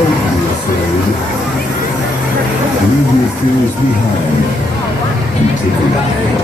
Don't be afraid. Leave your fears behind and take a ride.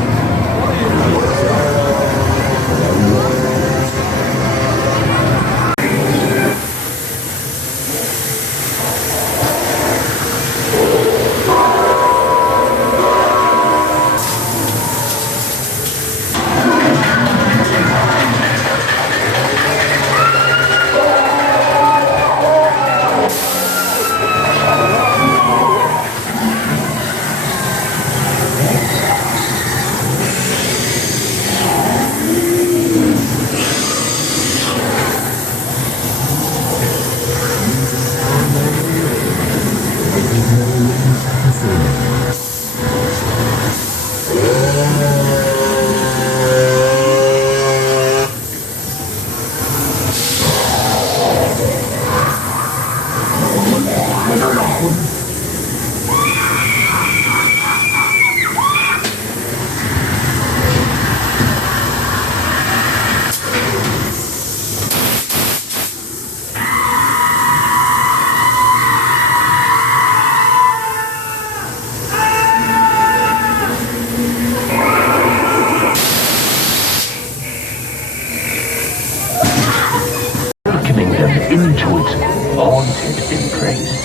Into its haunted embrace.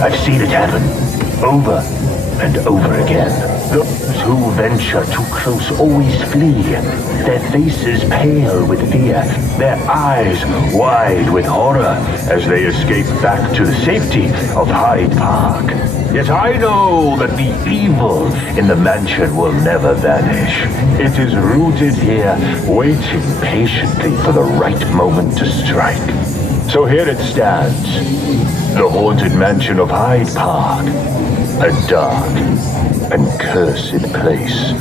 I've seen it happen over and over again. Those who venture too close always flee, their faces pale with fear, their eyes wide with horror as they escape back to the safety of Hyde Park. Yet I know that the evil in the mansion will never vanish. It is rooted here, waiting patiently for the right moment to strike. So here it stands, the haunted mansion of Hyde Park, a dark and cursed place.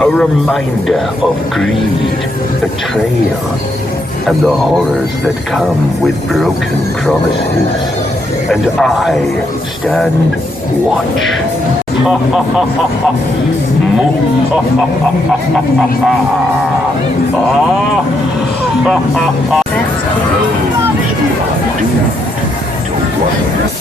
A reminder of greed, betrayal, and the horrors that come with broken promises. And I stand watch. Those who are doomed to wonder.